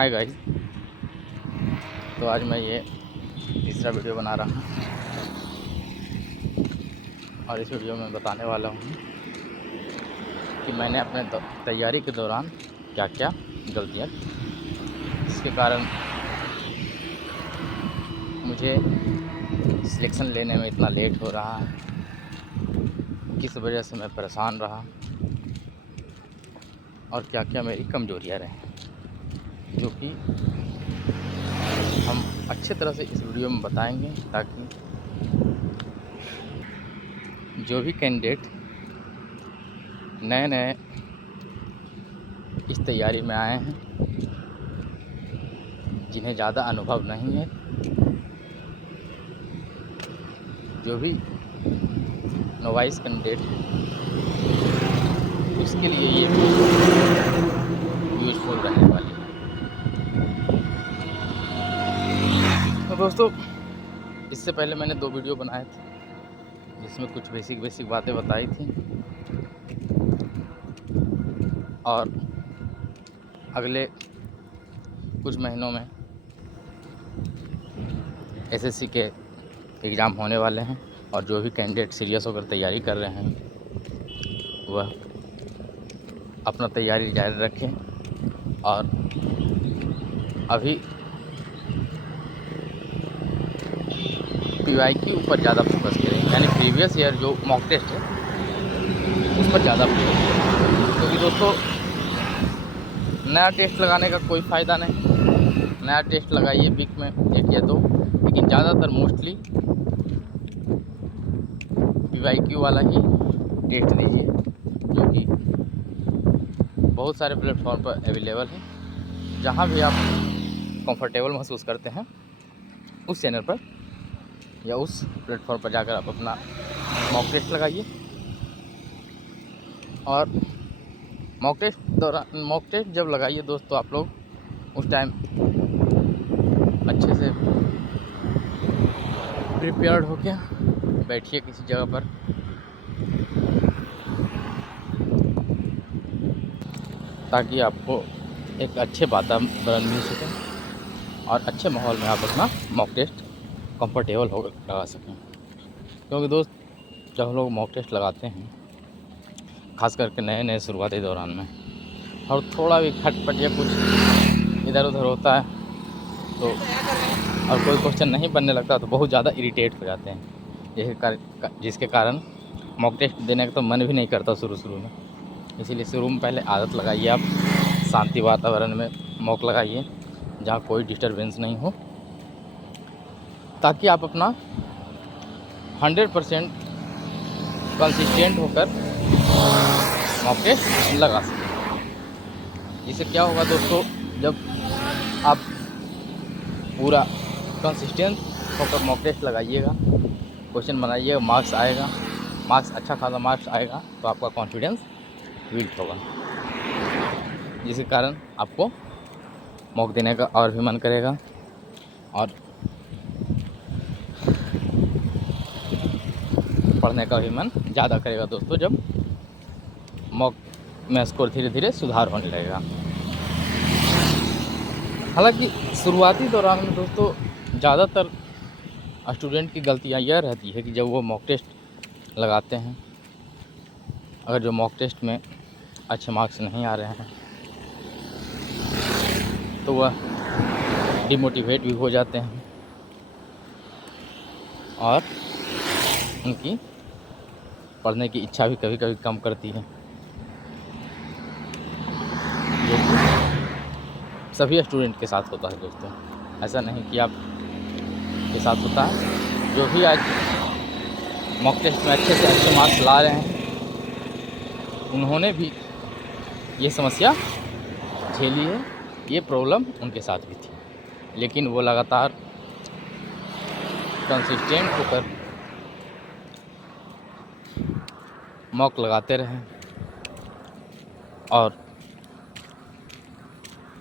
Hi guys. तो आज मैं ये तीसरा वीडियो बना रहा हूँ और इस वीडियो में बताने वाला हूँ कि मैंने अपने तैयारी के दौरान क्या क्या गलतियाँ की, जिसके कारण मुझे सिलेक्शन लेने में इतना लेट हो रहा है, किस वजह से मैं परेशान रहा और क्या क्या मेरी कमजोरियाँ रहीं, जो कि हम अच्छे तरह से इस वीडियो में बताएंगे, ताकि जो भी कैंडिडेट नए नए इस तैयारी में आए हैं, जिन्हें ज़्यादा अनुभव नहीं है, जो भी नोवाइस कैंडिडेट उसके लिए ये यूज़फुल रहने वाली है। तो दोस्तों, इससे पहले मैंने 2 वीडियो बनाए थे जिसमें कुछ बेसिक बातें बताई थी, और अगले कुछ महीनों में एसएससी के एग्ज़ाम होने वाले हैं, और जो भी कैंडिडेट सीरियस होकर तैयारी कर रहे हैं वह अपना तैयारी जारी रखें और अभी पीवाई के ऊपर ज़्यादा फोकस करें, यानी प्रीवियस ईयर जो मॉक टेस्ट है उस पर ज़्यादा फोकस करें। क्योंकि दोस्तों, नया टेस्ट लगाने का कोई फ़ायदा नहीं। नया टेस्ट लगाइए वीक में 1 या 2, लेकिन ज़्यादातर मोस्टली पीवाईक्यू वाला ही टेस्ट दीजिए, जो कि बहुत सारे प्लेटफॉर्म पर अवेलेबल है। जहाँ भी आप कंफर्टेबल महसूस करते हैं उस चैनल पर या उस प्लेटफॉर्म पर जाकर आप अपना मॉक टेस्ट लगाइए, और मॉक टेस्ट जब लगाइए दोस्तों, आप लोग उस टाइम अच्छे से प्रिपेयर्ड होके बैठिए किसी जगह पर, ताकि आपको एक अच्छे वातावरण मिल सके और अच्छे माहौल में आप अपना मॉक टेस्ट कंफर्टेबल होकर लगा सकें। क्योंकि दोस्त, जब हम लोग मॉक टेस्ट लगाते हैं, खास करके नए नए शुरुआती दौरान में, और थोड़ा भी खटपट या कुछ इधर उधर होता है तो, और कोई क्वेश्चन नहीं बनने लगता तो बहुत ज़्यादा इरिटेट हो जाते हैं, जिसके कारण मॉक टेस्ट देने का तो मन भी नहीं करता शुरू में। इसीलिए शुरू में पहले आदत लगाइए, आप शांति वातावरण में मॉक लगाइए जहाँ कोई डिस्टरबेंस नहीं हो, ताकि आप अपना 100% कंसिस्टेंट होकर मॉक टेस्ट लगा सकें। इससे क्या होगा दोस्तों, जब आप पूरा कंसिस्टेंट होकर मॉक टेस्ट लगाइएगा, क्वेश्चन बनाइएगा, मार्क्स अच्छा खासा मार्क्स आएगा, तो आपका कॉन्फिडेंस बिल्ड होगा, जिसके कारण आपको मॉक देने का और भी मन करेगा और पढ़ने का भी मन ज़्यादा करेगा दोस्तों, जब मॉक में स्कोर धीरे धीरे सुधार होने लगेगा। हालांकि शुरुआती दौरान में दोस्तों ज़्यादातर स्टूडेंट की गलतियाँ यह रहती है कि जब वो मॉक टेस्ट लगाते हैं, अगर जो मॉक टेस्ट में अच्छे मार्क्स नहीं आ रहे हैं तो वह डिमोटिवेट भी हो जाते हैं और उनकी पढ़ने की इच्छा भी कभी कभी कम करती है, जो सभी स्टूडेंट के साथ होता है दोस्तों। ऐसा नहीं कि आप के साथ होता है। जो भी आज मॉक टेस्ट में अच्छे से अच्छे मार्क्स ला रहे हैं, उन्होंने भी ये समस्या झेली है, ये प्रॉब्लम उनके साथ भी थी, लेकिन वो लगातार कंसिस्टेंट होकर मॉक लगाते रहे और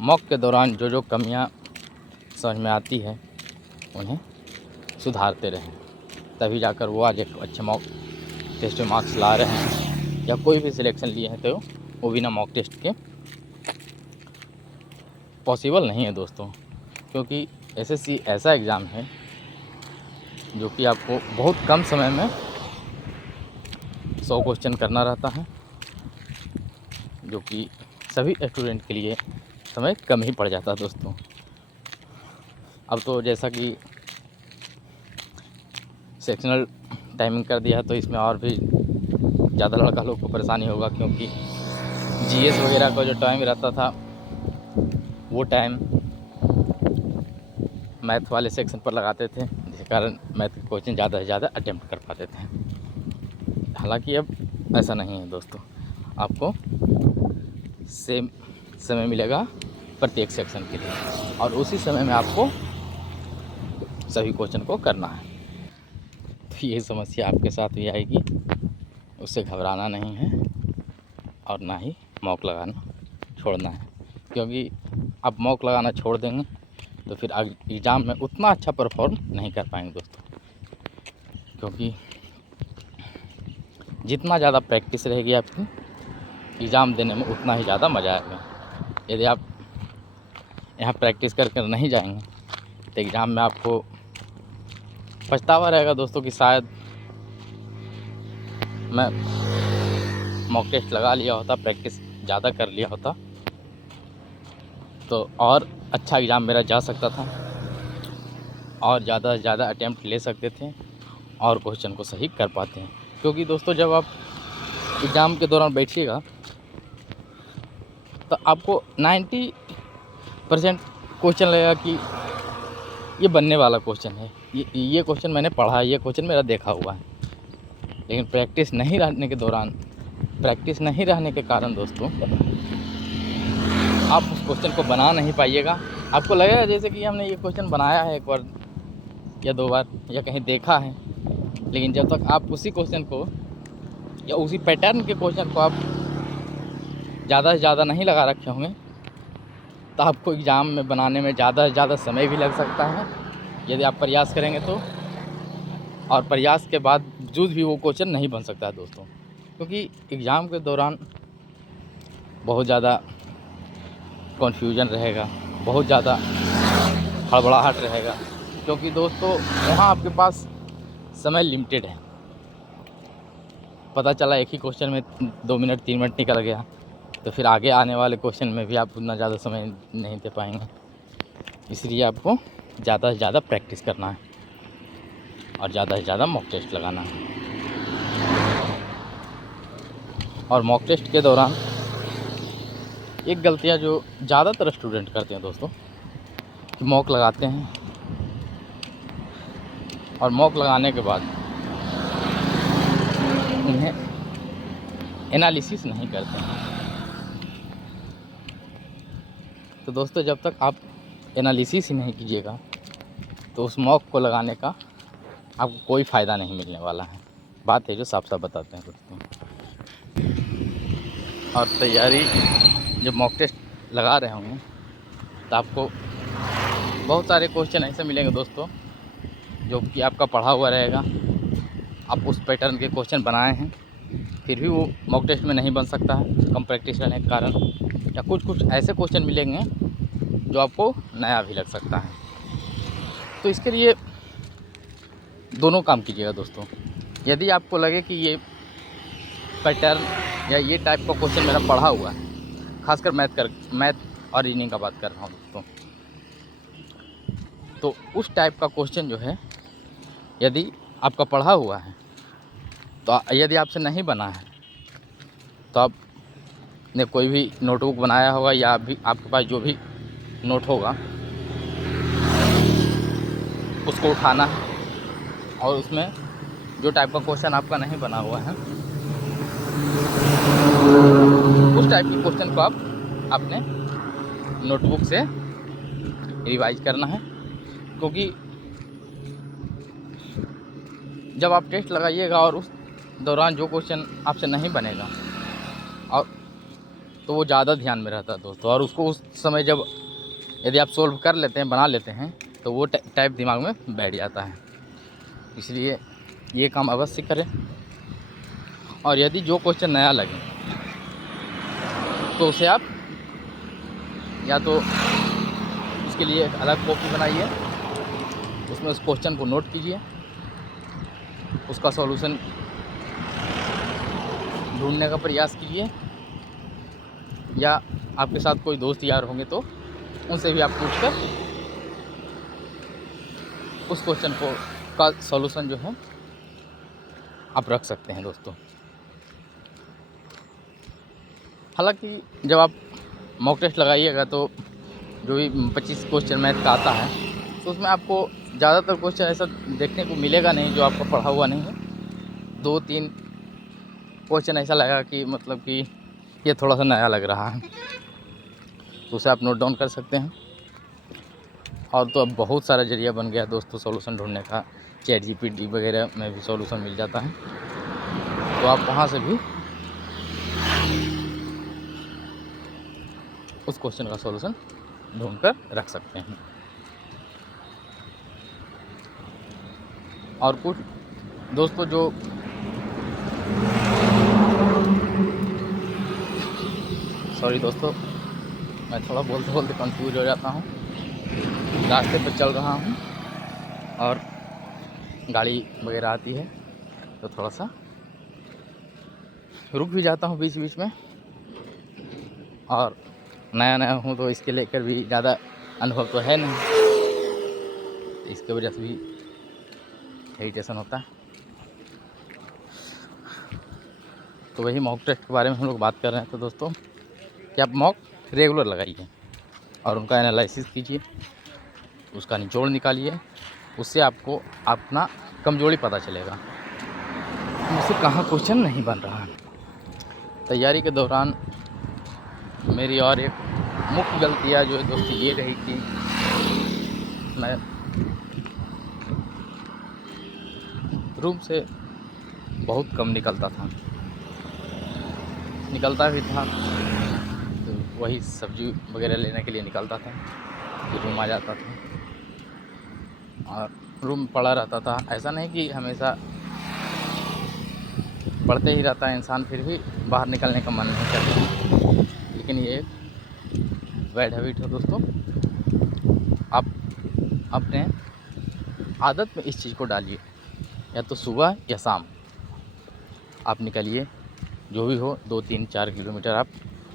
मॉक के दौरान जो कमियां समझ में आती है उन्हें सुधारते रहें, तभी जाकर वो आज एक अच्छे मॉक टेस्ट में मार्क्स ला रहे हैं, या कोई भी सिलेक्शन लिए हैं तो वो बिना मॉक टेस्ट के पॉसिबल नहीं है दोस्तों, क्योंकि एसएससी ऐसा एग्ज़ाम है जो कि आपको बहुत कम समय में 100 क्वेश्चन करना रहता है, जो कि सभी स्टूडेंट के लिए समय कम ही पड़ जाता है दोस्तों। अब तो जैसा कि सेक्शनल टाइमिंग कर दिया है तो इसमें और भी ज़्यादा लड़का लोग को परेशानी होगा, क्योंकि जीएस वगैरह का जो टाइम रहता था वो टाइम मैथ वाले सेक्शन पर लगाते थे, जिस कारण मैथ के क्वेश्चन ज़्यादा से ज़्यादा अटेम्प्ट कर पाते थे। हालांकि अब ऐसा नहीं है दोस्तों, आपको सेम समय मिलेगा प्रत्येक सेक्शन के लिए और उसी समय में आपको सभी क्वेश्चन को करना है। तो ये समस्या आपके साथ भी आएगी, उससे घबराना नहीं है और ना ही मॉक लगाना छोड़ना है, क्योंकि आप मॉक लगाना छोड़ देंगे तो फिर एग्ज़ाम में उतना अच्छा परफॉर्म नहीं कर पाएंगे दोस्तों, क्योंकि जितना ज़्यादा प्रैक्टिस रहेगी आपकी एग्ज़ाम देने में उतना ही ज़्यादा मज़ा आएगा। यदि आप यहाँ प्रैक्टिस कर कर नहीं जाएंगे तो एग्ज़ाम में आपको पछतावा रहेगा दोस्तों कि शायद मैं मॉक टेस्ट लगा लिया होता, प्रैक्टिस ज़्यादा कर लिया होता तो और अच्छा एग्ज़ाम मेरा जा सकता था और ज़्यादा से ज़्यादा अटैम्प्ट ले सकते थे और क्वेश्चन को सही कर पाते हैं। क्योंकि दोस्तों जब आप एग्ज़ाम के दौरान बैठिएगा तो आपको 90% क्वेश्चन लगेगा कि ये बनने वाला क्वेश्चन है, ये क्वेश्चन मैंने पढ़ा है, ये क्वेश्चन मेरा देखा हुआ है। लेकिन प्रैक्टिस नहीं रहने के कारण दोस्तों आप उस क्वेश्चन को बना नहीं पाइएगा। आपको लगेगा जैसे कि हमने ये क्वेश्चन बनाया है 1 बार या 2 बार या कहीं देखा है, लेकिन जब तक आप उसी क्वेश्चन को या उसी पैटर्न के क्वेश्चन को आप ज़्यादा से ज़्यादा नहीं लगा रखे होंगे तो आपको एग्ज़ाम में बनाने में ज़्यादा से ज़्यादा समय भी लग सकता है यदि आप प्रयास करेंगे तो, और प्रयास के बावजूद भी वो क्वेश्चन नहीं बन सकता है दोस्तों, क्योंकि एग्ज़ाम के दौरान बहुत ज़्यादा कन्फ्यूजन रहेगा, बहुत ज़्यादा हड़बड़ाहट रहेगा, क्योंकि दोस्तों वहाँ आपके पास समय लिमिटेड है। पता चला एक ही क्वेश्चन में 2 मिनट 3 मिनट निकल गया तो फिर आगे आने वाले क्वेश्चन में भी आप उतना ज़्यादा समय नहीं दे पाएंगे। इसलिए आपको ज़्यादा से ज़्यादा प्रैक्टिस करना है और ज़्यादा से ज़्यादा मॉक टेस्ट लगाना है। और मॉक टेस्ट के दौरान एक गलतियाँ जो ज़्यादातर स्टूडेंट करते हैं दोस्तों कि मॉक लगाते हैं और मॉक लगाने के बाद उन्हें एनालिसिस नहीं करते हैं। तो दोस्तों जब तक आप एनालिसिस ही नहीं कीजिएगा तो उस मॉक को लगाने का आपको कोई फ़ायदा नहीं मिलने वाला है। बात है जो साफ साफ बताते हैं दोस्तों। और तैयारी जब मॉक टेस्ट लगा रहे होंगे तो आपको बहुत सारे क्वेश्चन ऐसे मिलेंगे दोस्तों जो कि आपका पढ़ा हुआ रहेगा, आप उस पैटर्न के क्वेश्चन बनाए हैं फिर भी वो मॉक टेस्ट में नहीं बन सकता है कम प्रैक्टिस रहने के कारण, या कुछ ऐसे क्वेश्चन मिलेंगे जो आपको नया भी लग सकता है। तो इसके लिए दोनों काम कीजिएगा दोस्तों। यदि आपको लगे कि ये पैटर्न या ये टाइप का क्वेश्चन मेरा पढ़ा हुआ है, खासकर मैथ और रीजनिंग का बात कर रहा हूँ दोस्तों, तो उस टाइप का क्वेश्चन जो है यदि आपका पढ़ा हुआ है तो यदि आपसे नहीं बना है तो आपने कोई भी नोटबुक बनाया होगा या भी आपके पास जो भी नोट होगा उसको उठाना है और उसमें जो टाइप का क्वेश्चन आपका नहीं बना हुआ है उस टाइप के क्वेश्चन को आप अपने नोटबुक से रिवाइज करना है। क्योंकि जब आप टेस्ट लगाइएगा और उस दौरान जो क्वेश्चन आपसे नहीं बनेगा और तो वो ज़्यादा ध्यान में रहता है दोस्तों, और उसको उस समय जब यदि आप सोल्व कर लेते हैं, बना लेते हैं, तो वो टाइप दिमाग में बैठ जाता है। इसलिए ये काम अवश्य करें। और यदि जो क्वेश्चन नया लगे तो उसे आप या तो उसके लिए एक अलग कॉपी बनाइए, उसमें उस क्वेश्चन को नोट कीजिए, उसका सॉल्यूशन ढूंढने का प्रयास कीजिए, या आपके साथ कोई दोस्त यार होंगे तो उनसे भी आप पूछकर उस क्वेश्चन को का सॉल्यूशन जो है आप रख सकते हैं दोस्तों। हालांकि जब आप मॉक टेस्ट लगाइएगा तो जो भी 25 क्वेश्चन मैथ का आता है तो उसमें आपको ज़्यादातर क्वेश्चन ऐसा देखने को मिलेगा नहीं जो आपको पढ़ा हुआ नहीं है। 2-3 क्वेश्चन ऐसा लगेगा कि मतलब कि ये थोड़ा सा नया लग रहा है, तो उसे आप नोट डाउन कर सकते हैं। और तो अब बहुत सारा जरिया बन गया दोस्तों सॉल्यूशन ढूंढने का, चैट जीपीटी वगैरह में भी सॉल्यूशन मिल जाता है, तो आप वहाँ से भी उस क्वेश्चन का सॉल्यूशन ढूंढ कर रख सकते हैं। और कुछ दोस्तों जो सॉरी दोस्तों, मैं थोड़ा बोलते बोलते कंफ्यूज हो जाता हूँ। रास्ते पर चल रहा हूँ और गाड़ी वगैरह आती है तो थोड़ा सा रुक भी जाता हूँ बीच बीच में, और नया नया हूँ तो इसके लेकर भी ज़्यादा अनुभव तो है नहीं, इसके वजह से भी हेजिटेशन होता है। तो वही मॉक टेस्ट के बारे में हम लोग बात कर रहे हैं। तो दोस्तों कि आप मॉक रेगुलर लगाइए और उनका एनालिसिस कीजिए, उसका निचोड़ निकालिए, उससे आपको अपना कमजोरी पता चलेगा, मुझसे कहाँ क्वेश्चन नहीं बन रहा है। तैयारी के दौरान मेरी और एक मुख्य गलतियाँ जो है दोस्तों ये रही कि मैं रूम से बहुत कम निकलता भी था, तो वही सब्जी वगैरह लेने के लिए निकलता था, फिर रूम आ जाता था और रूम पड़ा रहता था। ऐसा नहीं कि हमेशा पढ़ते ही रहता है इंसान, फिर भी बाहर निकलने का मन नहीं करता, लेकिन ये एक बैड हैबिट है दोस्तों। आप अपने आदत में इस चीज़ को डालिए, या तो सुबह या शाम आप निकलिए, जो भी हो 2-3-4 किलोमीटर आप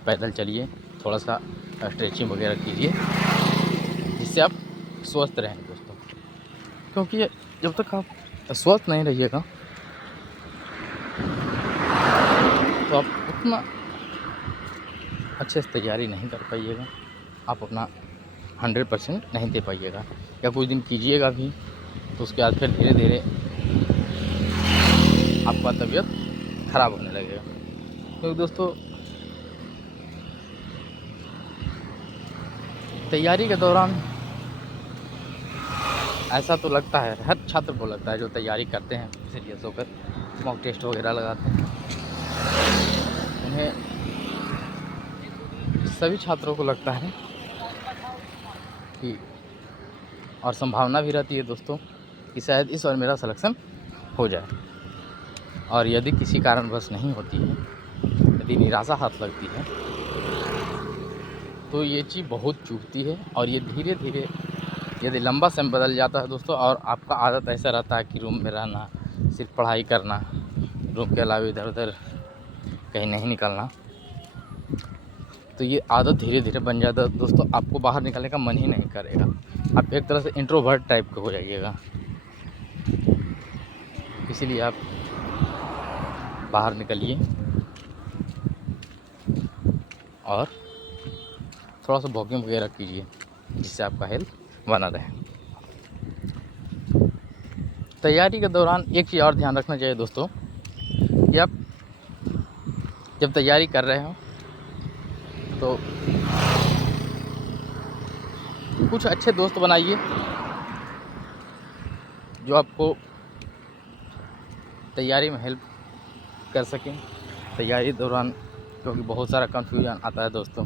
पैदल चलिए, थोड़ा सा स्ट्रेचिंग वगैरह कीजिए, जिससे आप स्वस्थ रहें दोस्तों। क्योंकि जब तक आप स्वस्थ नहीं रहिएगा तो आप उतना अच्छे से तैयारी नहीं कर पाइएगा, आप अपना 100% नहीं दे पाइएगा, या कुछ दिन कीजिएगा भी तो उसके बाद फिर धीरे धीरे आपका तबीयत ख़राब होने लगेगा। तो दोस्तों तैयारी के दौरान ऐसा तो लगता है, हर छात्र को लगता है जो तैयारी करते हैं सीरियस होकर मॉक टेस्ट वगैरह लगाते हैं, उन्हें सभी छात्रों को लगता है कि और संभावना भी रहती है दोस्तों कि शायद इस बार मेरा सिलेक्शन हो जाए, और यदि किसी कारणवश नहीं होती है, यदि निराशा हाथ लगती है, तो ये चीज़ बहुत चुभती है। और ये धीरे धीरे यदि लंबा समय बदल जाता है दोस्तों, और आपका आदत ऐसा रहता है कि रूम में रहना, सिर्फ पढ़ाई करना, रूम के अलावा इधर उधर कहीं नहीं निकलना, तो ये आदत धीरे धीरे बन जाता है दोस्तों, आपको बाहर निकलने का मन ही नहीं करेगा, आप एक तरह से इंट्रोवर्ट टाइप के हो जाइएगा। इसीलिए आप बाहर निकलिए और थोड़ा सा वॉकिंग वगैरह कीजिए, जिससे आपका हेल्थ बना रहे। तैयारी के दौरान एक चीज़ और ध्यान रखना चाहिए दोस्तों कि आप जब तैयारी कर रहे हो तो कुछ अच्छे दोस्त बनाइए जो आपको तैयारी में हेल्प कर सकें तैयारी दौरान, क्योंकि बहुत सारा कन्फ्यूजन आता है दोस्तों,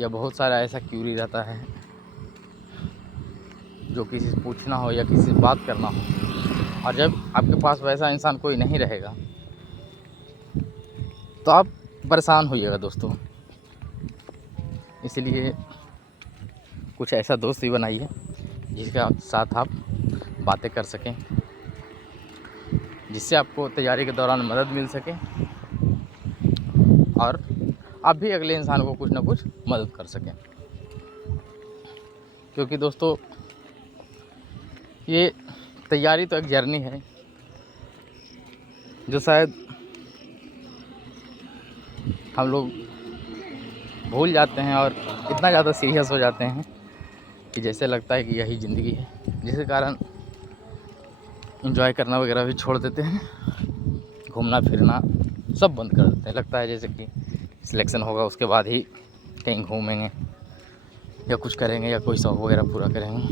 या बहुत सारा ऐसा क्यूरी रहता है जो किसी से पूछना हो या किसी से बात करना हो, और जब आपके पास वैसा इंसान कोई नहीं रहेगा तो आप परेशान होइएगा दोस्तों। इसलिए कुछ ऐसा दोस्त भी बनाइए जिसके साथ आप बातें कर सकें, जिससे आपको तैयारी के दौरान मदद मिल सके और आप भी अगले इंसान को कुछ ना कुछ मदद कर सकें। क्योंकि दोस्तों ये तैयारी तो एक जर्नी है जो शायद हम लोग भूल जाते हैं और इतना ज़्यादा सीरियस हो जाते हैं कि जैसे लगता है कि यही ज़िंदगी है, जिसके कारण एंजॉय करना वगैरह भी छोड़ देते हैं, घूमना फिरना सब बंद कर देते हैं। लगता है जैसे कि सिलेक्शन होगा उसके बाद ही कहीं घूमेंगे या कुछ करेंगे या कोई शौक़ वगैरह पूरा करेंगे।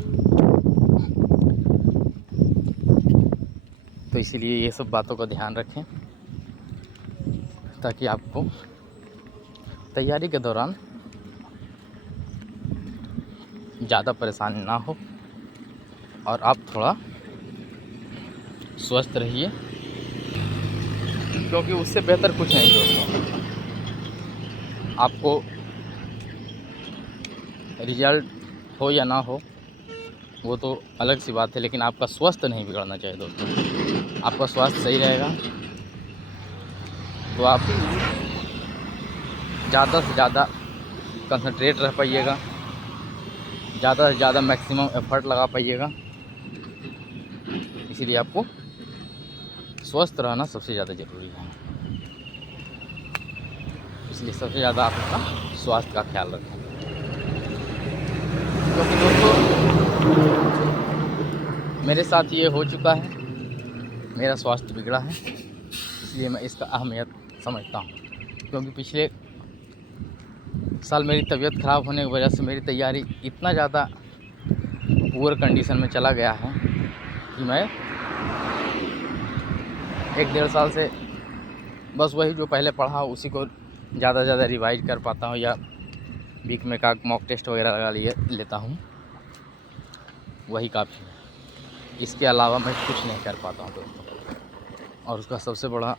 तो इसीलिए ये सब बातों का ध्यान रखें ताकि आपको तैयारी के दौरान ज़्यादा परेशानी ना हो और आप थोड़ा स्वस्थ रहिए, क्योंकि उससे बेहतर कुछ नहीं दोस्तों। आपको रिजल्ट हो या ना हो वो तो अलग सी बात है, लेकिन आपका स्वास्थ्य नहीं बिगड़ना चाहिए दोस्तों। आपका स्वास्थ्य सही रहेगा तो आप ज़्यादा से ज़्यादा कंसंट्रेट रह पाइएगा, ज़्यादा से ज़्यादा मैक्सिमम एफर्ट लगा पाइएगा। इसीलिए आपको स्वस्थ रहना सबसे ज़्यादा ज़रूरी है। इसलिए सबसे ज़्यादा आप अपना स्वास्थ्य का ख्याल रखें, क्योंकि दोस्तों मेरे साथ ये हो चुका है, मेरा स्वास्थ्य बिगड़ा है, इसलिए मैं इसका अहमियत समझता हूँ। क्योंकि पिछले साल मेरी तबीयत ख़राब होने की वजह से मेरी तैयारी इतना ज़्यादा पुअर कंडीशन में चला गया है कि मैं 1-1.5 साल से बस वही जो पहले पढ़ा उसी को ज़्यादा से ज़्यादा रिवाइज कर पाता हूँ, या वीक में का मॉक टेस्ट वगैरह लगा लेता हूँ, वही काफ़ी है। इसके अलावा मैं कुछ नहीं कर पाता हूँ दोस्तों, और उसका सबसे बड़ा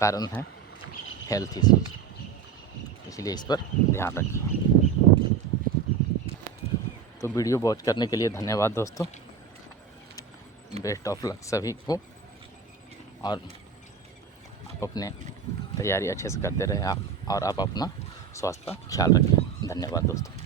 कारण है हेल्थ इश्यूज़। इसलिए इस पर ध्यान रखिए। तो वीडियो वॉच करने के लिए धन्यवाद दोस्तों। बेस्ट ऑफ लक सभी को, और आप अपने तैयारी अच्छे से करते रहें और आप अपना स्वास्थ्य का ख्याल रखें। धन्यवाद दोस्तों।